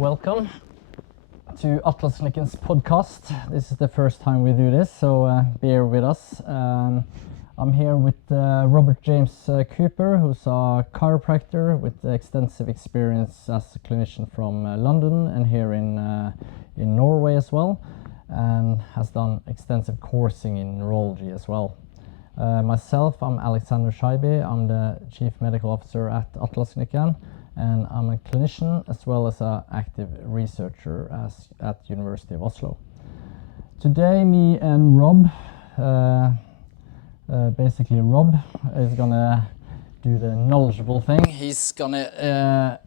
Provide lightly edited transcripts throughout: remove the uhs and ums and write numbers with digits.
Welcome to Atlasklinikkens podcast. This is the first time we do this, so bear with us. I'm here with Robert James Cooper, who's a chiropractor with extensive experience as a clinician from London and here in Norway as well, and has done extensive coursing in neurology as well. Myself, I'm Alexander Scheibe. I'm the Chief Medical Officer at Atlasklinikken, and I'm a clinician as well as an active researcher at University of Oslo. Today, me and Rob, basically Rob, is gonna do the knowledgeable thing. He's gonna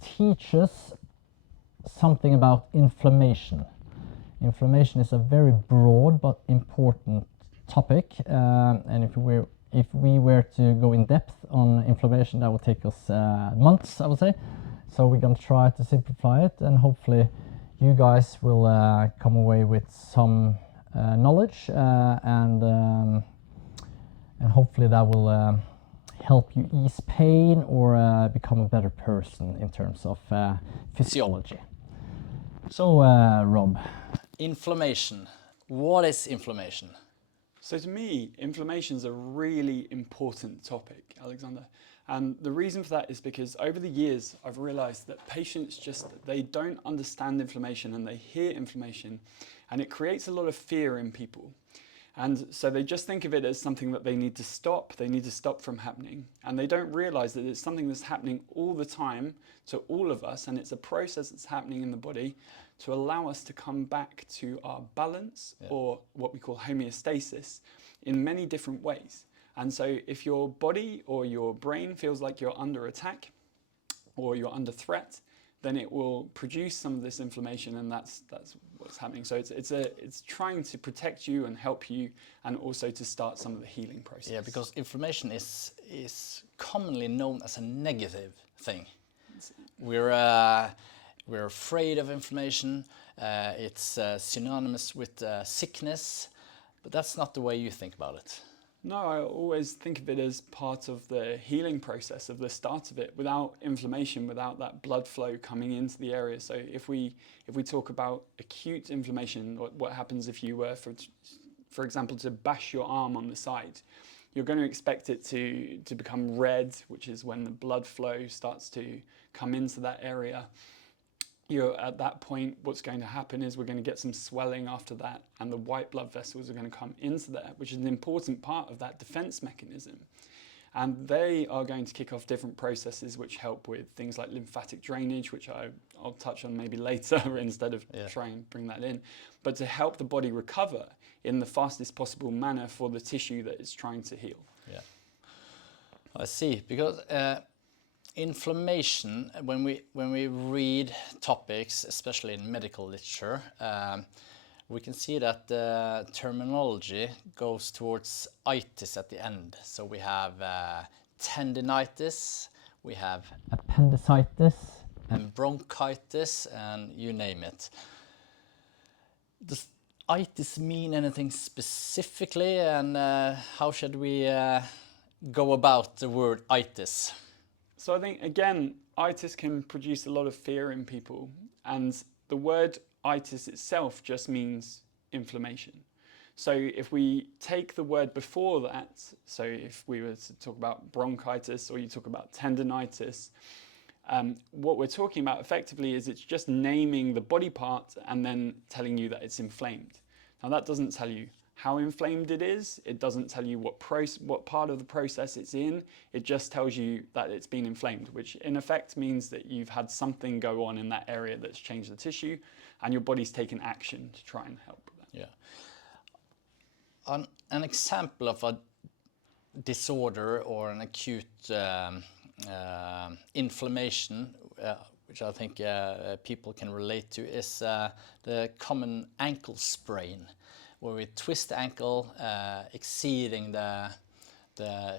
teach us something about inflammation. Inflammation is a very broad but important topic, and if we were to go in depth on inflammation, that would take us months, I would say. So we're going to try to simplify it, and hopefully you guys will come away with some knowledge, and hopefully that will help you ease pain or become a better person in terms of physiology. So Rob, inflammation. What is inflammation? So to me, inflammation is a really important topic, Alexander. And the reason for that is because over the years, I've realized that patients they don't understand inflammation, and they hear inflammation, and it creates a lot of fear in people. And so they just think of it as something that they need to stop from happening. And they don't realize that it's something that's happening all the time to all of us, and it's a process that's happening in the body to allow us to come back to our balance, or what we call homeostasis, in many different ways. And so if your body or your brain feels like you're under attack or you're under threat, then it will produce some of this inflammation, and that's what's happening. So it's trying to protect you and help you, and also to start some of the healing process. Yeah, because inflammation is commonly known as a negative thing. We're afraid of inflammation. It's synonymous with sickness, but that's not the way you think about it. No, I always think of it as part of the healing process, of the start of it. Without inflammation, without that blood flow coming into the area. So if we talk about acute inflammation, what happens if you were, for example, to bash your arm on the side, you're going to expect it to become red, which is when the blood flow starts to come into that area. At that point, what's going to happen is we're going to get some swelling after that, and the white blood vessels are going to come into there, which is an important part of that defense mechanism. And they are going to kick off different processes which help with things like lymphatic drainage, which I'll touch on maybe later instead of trying and bring that in, but to help the body recover in the fastest possible manner for the tissue that it's trying to heal. Yeah, I see. Because inflammation, when we read topics, especially in medical literature, we can see that the terminology goes towards itis at the end. So we have tendinitis, we have appendicitis, and bronchitis, and you name it. Does itis mean anything specifically, and how should we go about the word itis? So I think, again, itis can produce a lot of fear in people, and the word itis itself just means inflammation. So if we take the word before that, so if we were to talk about bronchitis or you talk about tendinitis, what we're talking about effectively is it's just naming the body part and then telling you that it's inflamed. Now that doesn't tell you how inflamed it is. It doesn't tell you what part of the process it's in. It just tells you that it's been inflamed, which in effect means that you've had something go on in that area that's changed the tissue, and your body's taken action to try and help with that. Yeah. An example of a disorder or an acute inflammation, which I think people can relate to, is the common ankle sprain, where we twist the ankle exceeding the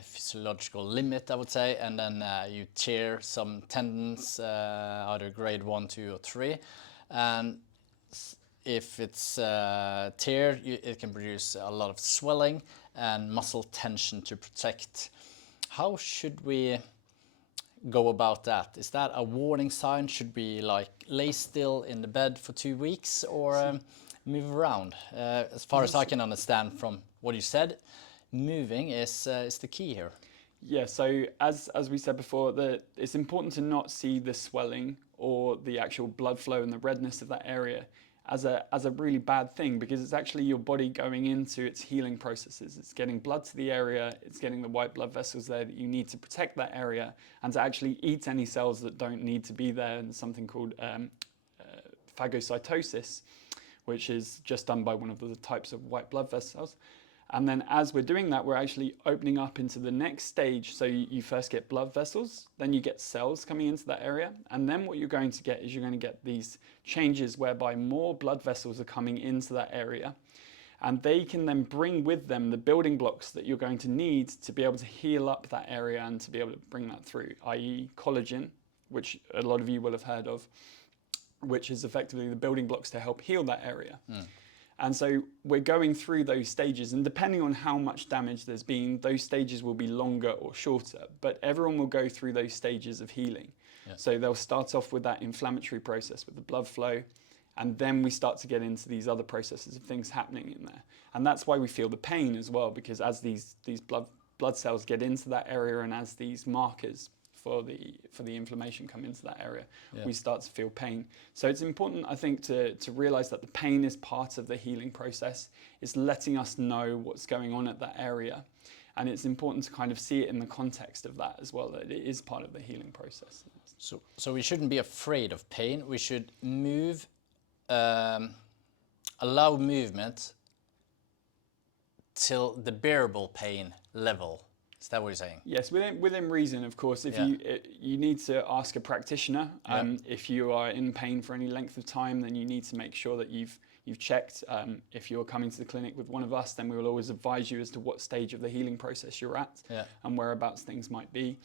physiological limit, I would say, and then you tear some tendons, either grade 1, 2, or 3. And if it's tear, it can produce a lot of swelling and muscle tension to protect. How should we go about that? Is that a warning sign? Should we like lay still in the bed for 2 weeks or move around? As far as I can understand from what you said, moving is the key here. Yeah, so as we said before, it's important to not see the swelling or the actual blood flow and the redness of that area as a really bad thing, because it's actually your body going into its healing processes. It's getting blood to the area, it's getting the white blood vessels there that you need to protect that area and to actually eat any cells that don't need to be there, and something called phagocytosis, which is just done by one of the types of white blood vessels. And then as we're doing that, we're actually opening up into the next stage. So you first get blood vessels, then you get cells coming into that area. And then what you're going to get is you're going to get these changes whereby more blood vessels are coming into that area. And they can then bring with them the building blocks that you're going to need to be able to heal up that area and to be able to bring that through, i.e. collagen, which a lot of you will have heard of, which is effectively the building blocks to help heal that area. And so we're going through those stages, and depending on how much damage there's been, those stages will be longer or shorter, but everyone will go through those stages of healing. Yeah. So they'll start off with that inflammatory process with the blood flow, and then we start to get into these other processes of things happening in there. And that's why we feel the pain as well, because as these blood cells get into that area and as these markers for the inflammation come into that area, we start to feel pain. So it's important, I think, to realize that the pain is part of the healing process. It's letting us know what's going on at that area. And it's important to kind of see it in the context of that as well, that it is part of the healing process. So we shouldn't be afraid of pain. We should move, allow movement till the bearable pain level. Is that what you're saying? Yes, within reason, of course. If you need to ask a practitioner. If you are in pain for any length of time, then you need to make sure that you've checked. If you're coming to the clinic with one of us, then we will always advise you as to what stage of the healing process you're at and whereabouts things might be.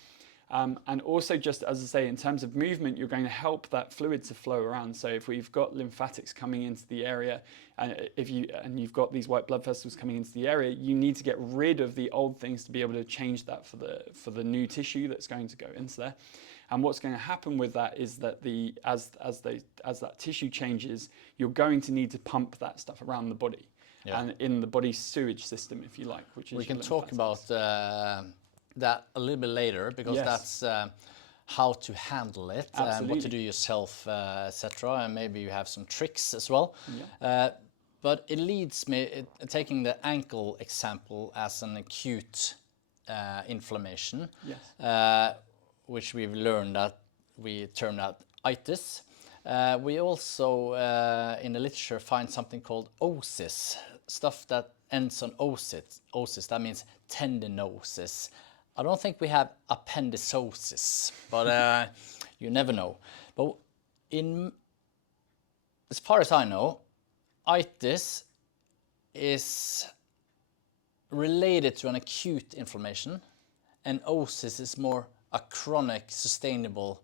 And also, just as I say, in terms of movement, you're going to help that fluid to flow around. So if we've got lymphatics coming into the area, and you've got these white blood vessels coming into the area, you need to get rid of the old things to be able to change that for the new tissue that's going to go into there. And what's going to happen with that is that as that tissue changes, you're going to need to pump that stuff around the body and in the body's sewage system, if you like, which is we can talk about that a little bit later, because that's how to handle it and what to do yourself, etc. And maybe you have some tricks as well. But it leads me, taking the ankle example as an acute inflammation, which we've learned that we term that itis. We also in the literature find something called osis, stuff that ends on osis. Osis, that means tendinosis. I don't think we have appendicitis, but you never know. But as far as I know, itis is related to an acute inflammation, and osis is more a chronic, sustainable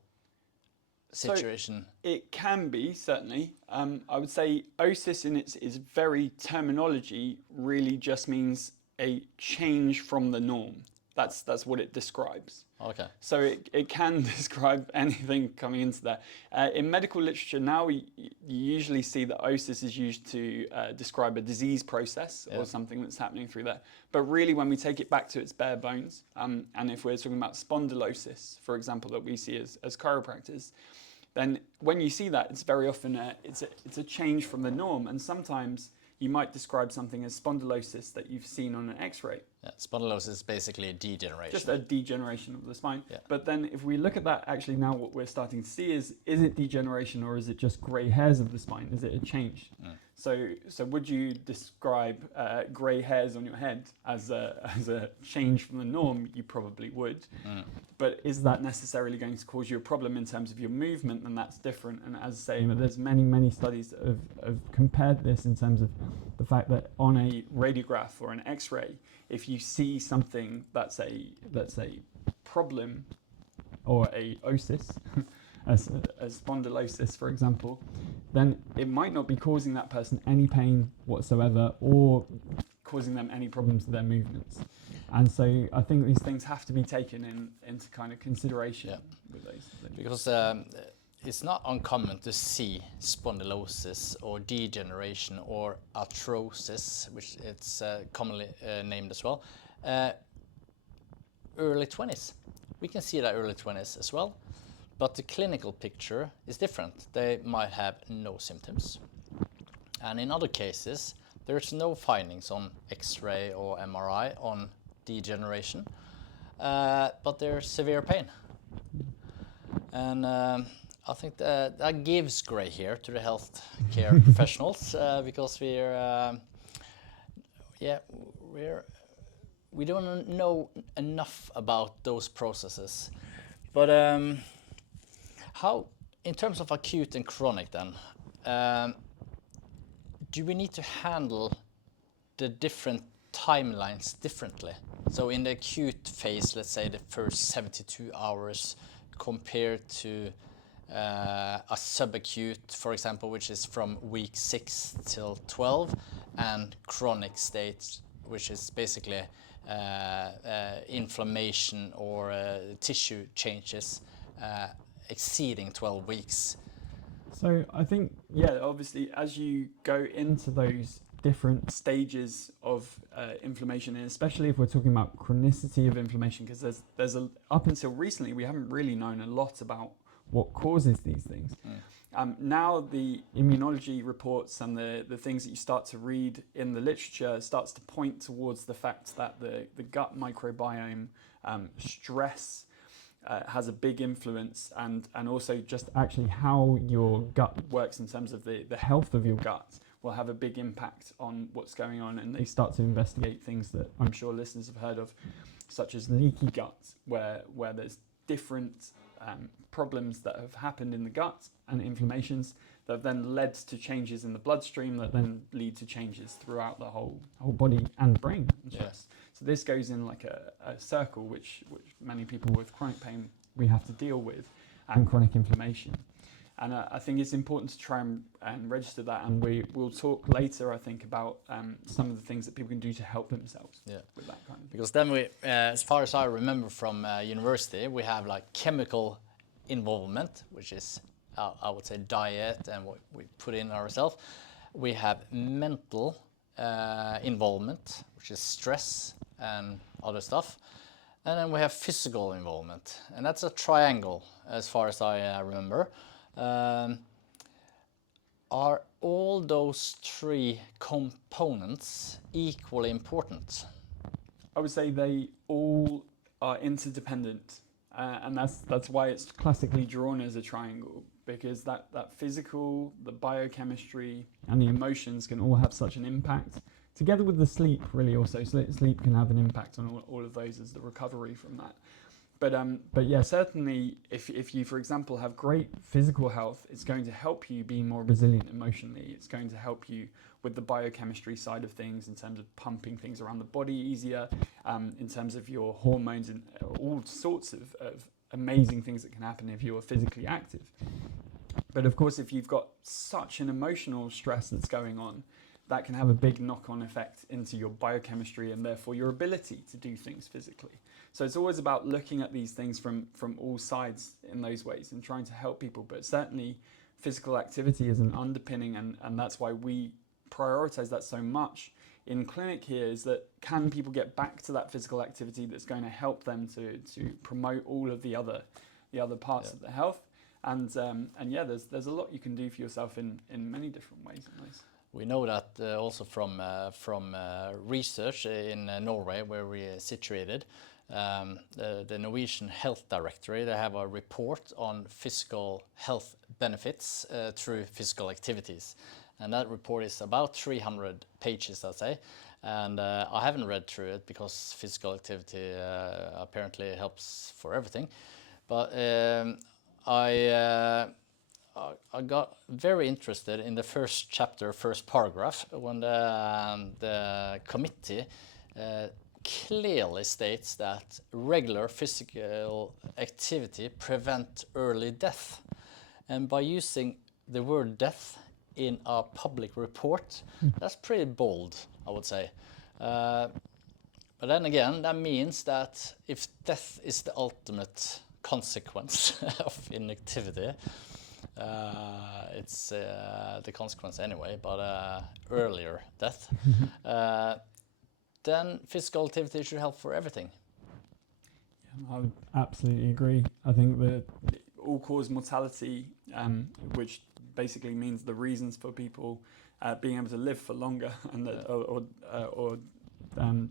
situation. So it can be, certainly. I would say osis in its very terminology really just means a change from the norm. That's what it describes. Okay. So it can describe anything coming into that. In medical literature now, you usually see that osis is used to describe a disease process or something that's happening through there. But really, when we take it back to its bare bones, and if we're talking about spondylosis, for example, that we see as chiropractors, then when you see that, it's very often it's a change from the norm, and sometimes you might describe something as spondylosis that you've seen on an X-ray. Yeah, spondylosis is basically a degeneration. Just a degeneration of the spine. Yeah. But then if we look at that, actually now what we're starting to see is it degeneration or is it just grey hairs of the spine? Is it a change? So would you describe grey hairs on your head as a change from the norm? You probably would. But is that necessarily going to cause you a problem in terms of your movement? Then that's different. And as I say, there's many studies that have compared this in terms of the fact that on a radiograph or an X-ray, if you see something that's a problem or a osis, as spondylosis, for example, then it might not be causing that person any pain whatsoever or causing them any problems with their movements. And so I think these things have to be taken into kind of consideration with those things. Because it's not uncommon to see spondylosis or degeneration or arthrosis, which it's commonly named as well, early 20s. We can see that early 20s as well, but the clinical picture is different. They might have no symptoms. And in other cases, there's no findings on X-ray or MRI on degeneration, but there's severe pain. And I think that gives grey hair to the healthcare professionals because we don't know enough about those processes. But how, in terms of acute and chronic then, do we need to handle the different timelines differently? So in the acute phase, let's say the first 72 hours compared to a subacute, for example, which is from week 6 till 12, and chronic state, which is basically inflammation or tissue changes exceeding 12 weeks. So I think, obviously, as you go into those different stages of inflammation, and especially if we're talking about chronicity of inflammation, because up until recently, we haven't really known a lot about what causes these things. Now the immunology reports and the things that you start to read in the literature starts to point towards the fact that the gut microbiome, stress, has a big influence, and also just actually how your gut works in terms of the health of your gut will have a big impact on what's going on. And they start to investigate things that I'm sure listeners have heard of, such as leaky gut, where there's different problems that have happened in the gut and inflammations that have then led to changes in the bloodstream that then lead to changes throughout the whole body and brain and stress. So this goes in like a circle which many people with chronic pain we have to deal with, and chronic inflammation. And I think it's important to try and register that, and we'll talk later, I think, about some of the things that people can do to help themselves with that kind of thing. Because then we, as far as I remember from university, we have like chemical involvement, which is, I would say, diet and what we put in ourselves. We have mental involvement, which is stress and other stuff. And then we have physical involvement, and that's a triangle as far as I remember. Are all those three components equally important? I would say they all are interdependent, and that's why it's classically drawn as a triangle, because that physical, the biochemistry, and the emotions can all have such an impact, together with the sleep, really also. Sleep can have an impact on all of those as the recovery from that. But yeah, certainly if you, for example, have great physical health, it's going to help you be more resilient emotionally. It's going to help you with the biochemistry side of things in terms of pumping things around the body easier, in terms of your hormones and all sorts of amazing things that can happen if you're physically active. But of course, if you've got such an emotional stress that's going on, that can have a big knock-on effect into your biochemistry and therefore your ability to do things physically. So it's always about looking at these things from all sides in those ways and trying to help people. But certainly physical activity is an underpinning, and that's why we prioritize that so much in clinic here, is that can people get back to that physical activity that's going to help them to promote all of the other parts of the health. And yeah, there's a lot you can do for yourself in many different ways in those. We know that also from research in Norway, where we're situated. The Norwegian Health Directory, they have a report on physical health benefits through physical activities. And that report is about 300 pages, I'd say. And I haven't read through it because physical activity apparently helps for everything. But I got very interested in the first chapter, first paragraph, when the committee clearly states that regular physical activity prevents early death. And by using the word death in a public report, that's pretty bold, I would say. But then again, that means that if death is the ultimate consequence of inactivity, it's the consequence anyway, but earlier death, then physical activity should help for everything. I would absolutely agree. I think that all-cause mortality, which basically means the reasons for people being able to live for longer and or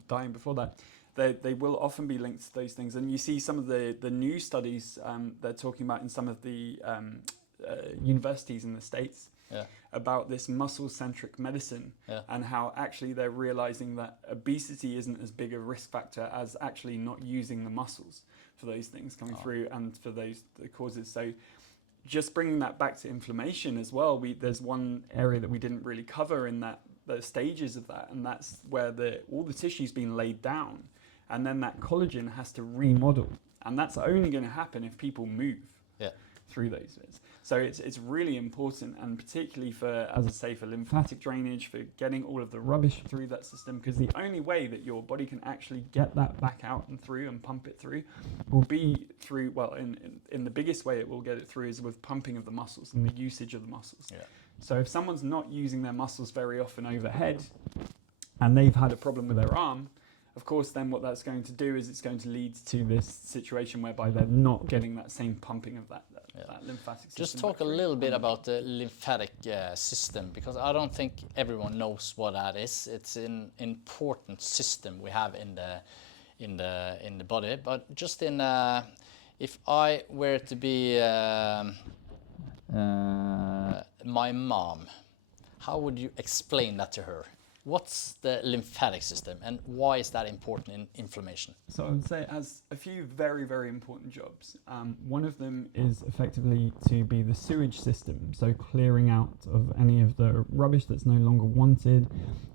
dying before that, they will often be linked to those things. And you see some of the new studies they're talking about in some of the universities in the States about this muscle-centric medicine and how actually they're realizing that obesity isn't as big a risk factor as actually not using the muscles for those things coming through and for the causes. So just bringing that back to inflammation as well, there's one area that we didn't really cover in that the stages of that, and that's where all the tissue's been laid down, and then that collagen has to remodel, and that's only going to happen if people move through those bits. So it's really important, and particularly for, as I say, for lymphatic drainage, for getting all of the rubbish through that system, because the only way that your body can actually get that back out and through and pump it through will be through, well, in the biggest way it will get it through is with pumping of the muscles and the usage of the muscles. So if someone's not using their muscles very often overhead and they've had a problem with their arm, of course, then what that's going to do is it's going to lead to this situation whereby they're not getting that same pumping of that lymphatic system. Just talk a little bit about the lymphatic system, because I don't think everyone knows what that is. It's an important system we have in the body. But just if I were to be my mom, how would you explain that to her? What's the lymphatic system and why is that important in inflammation? So I would say it has a few very, very important jobs. One of them is effectively to be the sewage system, so clearing out of any of the rubbish that's no longer wanted,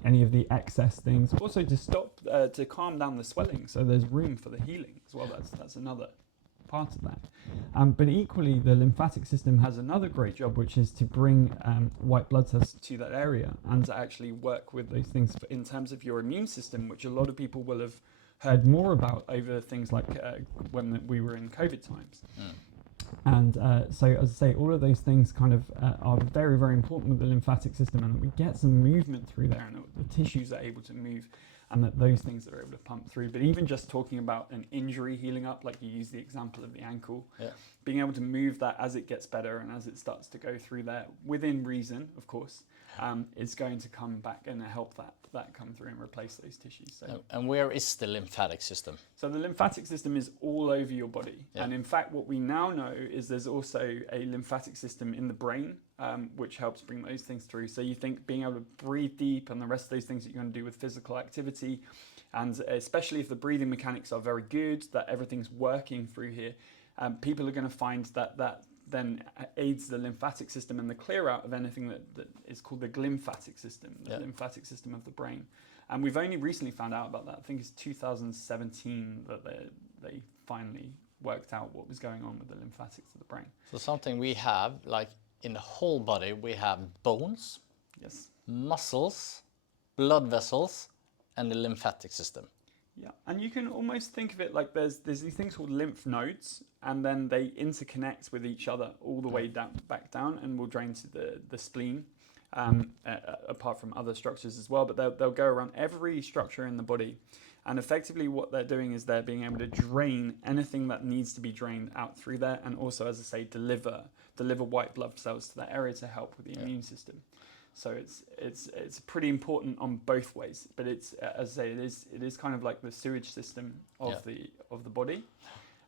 any of the excess things. Also to stop, to calm down the swelling, so there's room for the healing as well. That's another part of that. But equally, the lymphatic system has another great job, which is to bring white blood cells to that area and to actually work with those things in terms of your immune system, which a lot of people will have heard more about over things like when we were in COVID times. And so, as I say, all of those things kind of are very, very important with the lymphatic system, and that we get some movement through there and the tissues are able to move, and that those things are able to pump through. But even just talking about an injury healing up, like you use the example of the ankle, being able to move that as it gets better and as it starts to go through there, within reason, of course, is going to come back and help that come through and replace those tissues. So, and where is the lymphatic system? So the lymphatic system is all over your body. And in fact, what we now know is there's also a lymphatic system in the brain, which helps bring those things through. So you think being able to breathe deep and the rest of those things that you're going to do with physical activity, and especially if the breathing mechanics are very good, that everything's working through here, people are going to find that then aids the lymphatic system and the clear out of anything that is called the glymphatic system, the lymphatic system of the brain. And we've only recently found out about that. I think it's 2017 that they finally worked out what was going on with the lymphatics of the brain. So something we have, like in the whole body, we have bones, muscles, blood vessels, and the lymphatic system. Yeah, and you can almost think of it like there's these things called lymph nodes, and then they interconnect with each other all the way back down, and will drain to the spleen, apart from other structures as well. But they'll go around every structure in the body, and effectively what they're doing is they're being able to drain anything that needs to be drained out through there, and also, as I say, deliver white blood cells to that area to help with the immune system. So it's pretty important on both ways, but it's, as I say, it is kind of like the sewage system of the body,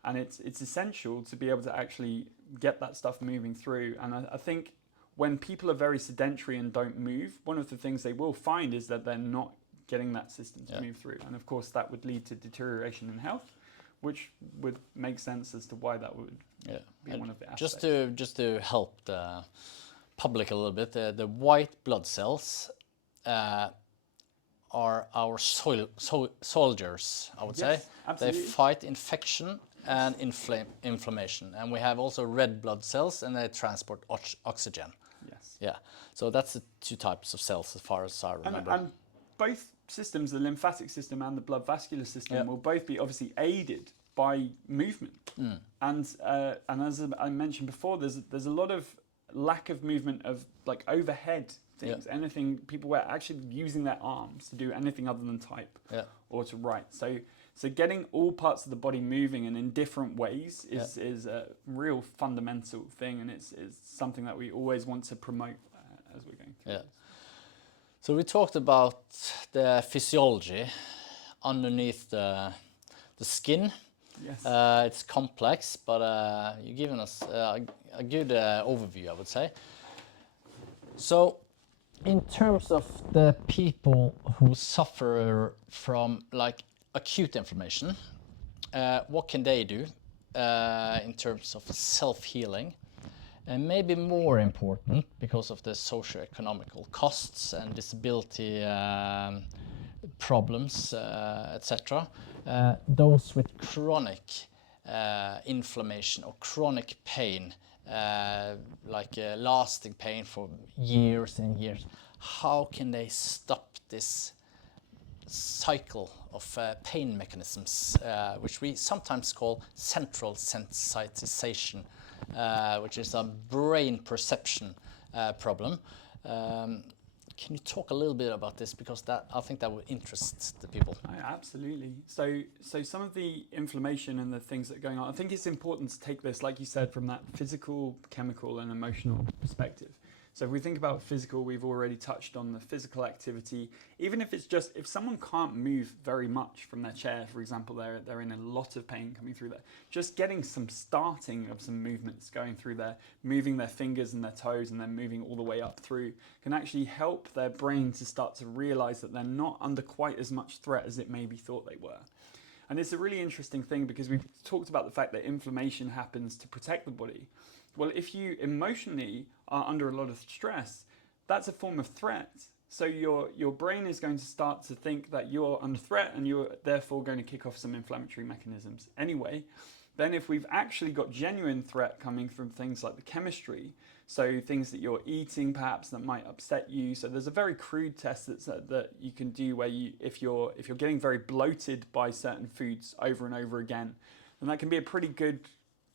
and it's essential to be able to actually get that stuff moving through. And I think when people are very sedentary and don't move, one of the things they will find is that they're not getting that system to move through, and of course that would lead to deterioration in health, which would make sense as to why that would be one of the aspects. Just to help the public a little bit, the white blood cells are our soldiers, I would say. Absolutely. They fight infection and inflammation, and we have also red blood cells, and they transport oxygen. Yes. Yeah. So that's the two types of cells, as far as I remember. And both systems, the lymphatic system and the blood vascular system, Yeah. will both be obviously aided by movement. And as I mentioned before, there's a lot of lack of movement of like overhead things, anything people were actually using their arms to do anything other than type or to write. So getting all parts of the body moving and in different ways is a real fundamental thing, and it's something that we always want to promote as we're going through. Yeah. So we talked about the physiology underneath the skin. Yes. It's complex, but you've given us a good overview, I would say. So, in terms of the people who suffer from like acute inflammation, what can they do in terms of self-healing? And maybe more important, because of the socio-economical costs and disability problems, etc. Those with chronic inflammation or chronic pain, like lasting pain for years and years, how can they stop this cycle of pain mechanisms, which we sometimes call central sensitization, which is a brain perception problem. Can you talk a little bit about this, because I think that would interest the people? Absolutely. So some of the inflammation and the things that are going on, I think it's important to take this, like you said, from that physical, chemical, and emotional perspective. So if we think about physical, we've already touched on the physical activity. Even if it's just, if someone can't move very much from their chair, for example, they're in a lot of pain coming through there, just getting some starting of some movements going through there, moving their fingers and their toes and then moving all the way up through, can actually help their brain to start to realize that they're not under quite as much threat as it maybe thought they were. And it's a really interesting thing, because we've talked about the fact that inflammation happens to protect the body. Well, if you emotionally are under a lot of stress, that's a form of threat. So your brain is going to start to think that you're under threat, and you're therefore going to kick off some inflammatory mechanisms. Anyway, then if we've actually got genuine threat coming from things like the chemistry, so things that you're eating perhaps that might upset you. So there's a very crude test that you can do where if you're getting very bloated by certain foods over and over again, then that can be a pretty good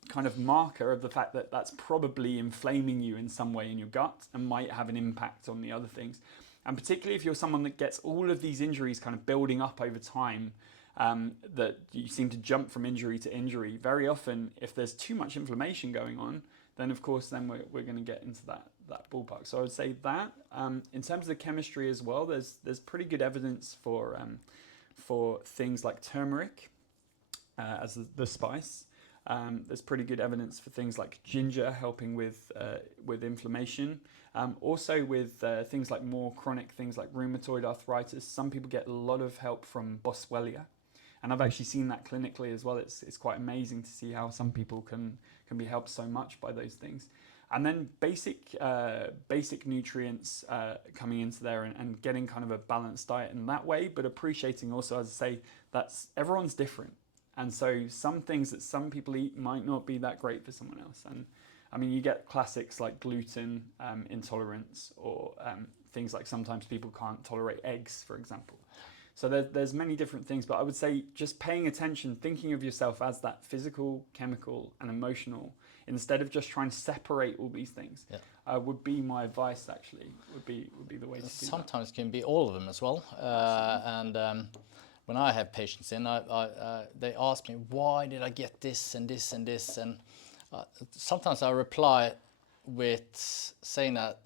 kind of marker of the fact that that's probably inflaming you in some way in your gut and might have an impact on the other things. And particularly if you're someone that gets all of these injuries kind of building up over time, that you seem to jump from injury to injury, very often if there's too much inflammation going on, then of course then we're going to get into that ballpark. So I would say that in terms of the chemistry as well, there's pretty good evidence for things like turmeric as the spice. There's pretty good evidence for things like ginger helping with inflammation. Also with things like more chronic things like rheumatoid arthritis, some people get a lot of help from boswellia. And I've actually seen that clinically as well. It's quite amazing to see how some people can be helped so much by those things. And then basic nutrients coming into there and getting kind of a balanced diet in that way, but appreciating also, as I say, that's everyone's different. And so some things that some people eat might not be that great for someone else. And I mean, you get classics like gluten intolerance, or things like sometimes people can't tolerate eggs, for example. So there's many different things, but I would say just paying attention, thinking of yourself as that physical, chemical, and emotional, instead of just trying to separate all these things, would be my advice. Actually, would be the way to do that. Sometimes it can be all of them as well, when I have patients in, they ask me, why did I get this and this and this? And sometimes I reply with saying that,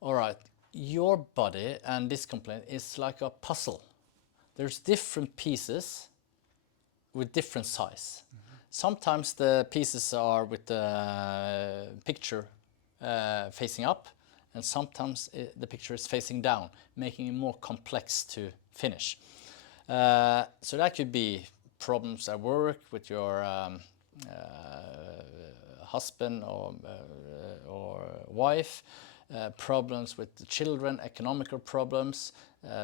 all right, your body and this complaint is like a puzzle. There's different pieces with different size. Mm-hmm. Sometimes the pieces are with the picture facing up, and sometimes the picture is facing down, making it more complex to finish. So that could be problems at work with your husband or wife, problems with the children, economical problems,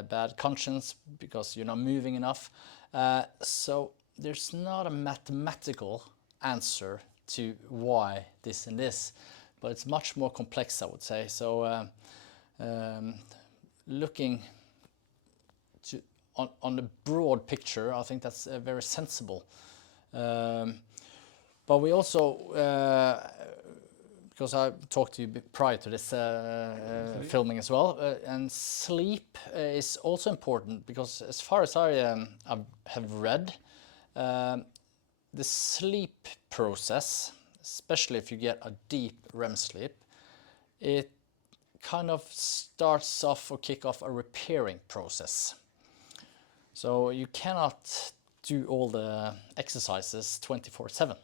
bad conscience because you're not moving enough. So there's not a mathematical answer to why this and this, but it's much more complex, I would say. So looking on the broad picture, I think that's very sensible. But we also, because I talked to you prior to this filming as well, and sleep is also important because as far as I have read, the sleep process, especially if you get a deep REM sleep, it kind of starts off or kick off a repairing process. So you cannot do all the exercises 24/7.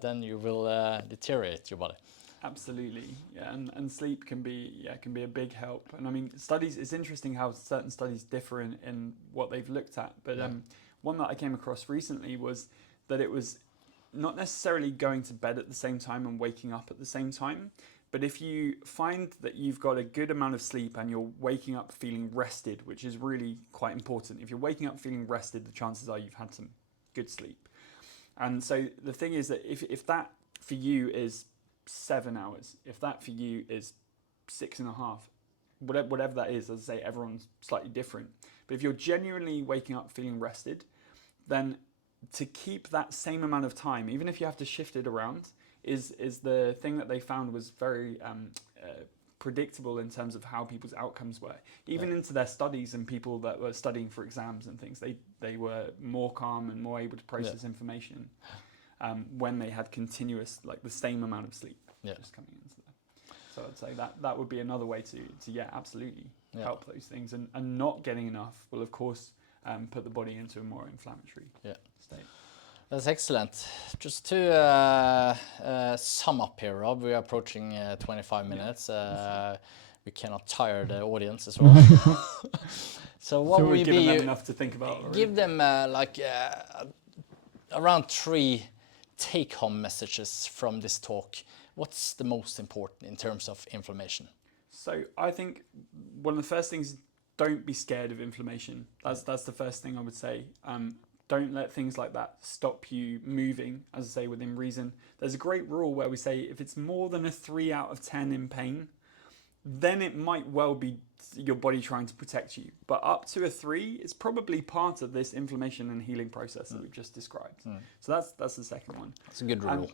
Then you will deteriorate your body. Absolutely, yeah, and sleep can be a big help. And I mean, it's interesting how certain studies differ in what they've looked at. But one that I came across recently was that it was not necessarily going to bed at the same time and waking up at the same time. But if you find that you've got a good amount of sleep and you're waking up feeling rested, which is really quite important. If you're waking up feeling rested, the chances are you've had some good sleep. And so the thing is that if that for you is 7 hours, if that for you is 6.5, whatever that is, as I say, everyone's slightly different. But if you're genuinely waking up feeling rested, then to keep that same amount of time, even if you have to shift it around, is the thing that they found was very predictable in terms of how people's outcomes were. Even into their studies and people that were studying for exams and things, they were more calm and more able to process information when they had continuous, like the same amount of sleep just coming into them. So I'd say that would be another way to absolutely help those things. And not getting enough will, of course, put the body into a more inflammatory state. That's excellent. Just to sum up here, Rob, we are approaching 25 minutes. We cannot tire the audience as well. So what would be them enough to think about? Already? Give them around 3 take-home messages from this talk. What's the most important in terms of inflammation? So I think one of the first things, don't be scared of inflammation. That's the first thing I would say. Don't let things like that stop you moving, as I say, within reason. There's a great rule where we say if it's more than a 3 out of 10 in pain, then it might well be your body trying to protect you. But up to a 3 is probably part of this inflammation and healing process that we've just described. So that's the second one. That's a good rule.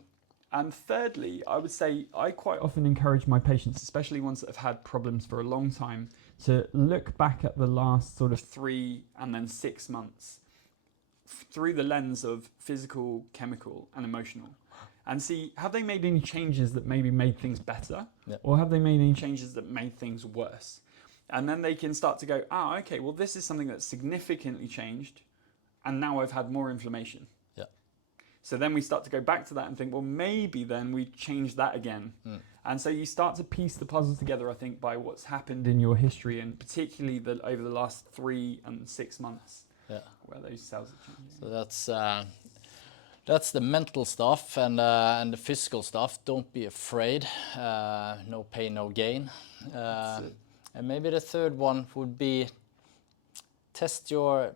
And thirdly, I would say I quite often encourage my patients, especially ones that have had problems for a long time, to look back at the last sort of 3 and then 6 months through the lens of physical, chemical, and emotional, and see, have they made any changes that maybe made things better, or have they made any changes that made things worse? And then they can start to go, okay, well, this is something that's significantly changed, and now I've had more inflammation. So then we start to go back to that and think, well, maybe then we change that again. And so you start to piece the puzzles together, I think, by what's happened in your history, and particularly over the last 3 and 6 months. Where those cells are changing. So that's the mental stuff, and the physical stuff. Don't be afraid. No pain, no gain. And maybe the third one would be test your.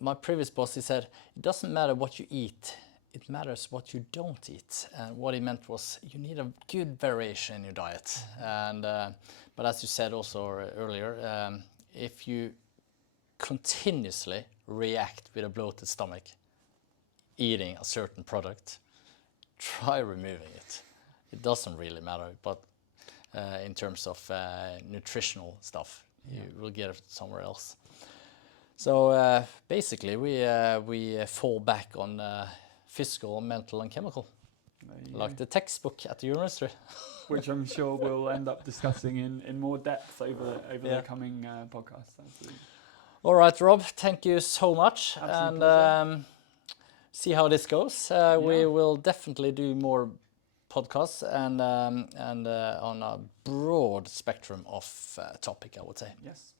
My previous boss, he said, it doesn't matter what you eat. It matters what you don't eat. And what he meant was you need a good variation in your diet. And but as you said also earlier, if you continuously react with a bloated stomach eating a certain product, try removing it. It doesn't really matter, but in terms of nutritional stuff, you will get it somewhere else. So basically we fall back on physical, mental and chemical, like the textbook at the university. Which I'm sure we'll end up discussing in more depth over the coming podcasts. Absolutely. All right, Rob, thank you so much. Absolute and see how this goes. We will definitely do more podcasts and on a broad spectrum of topic, I would say. Yes.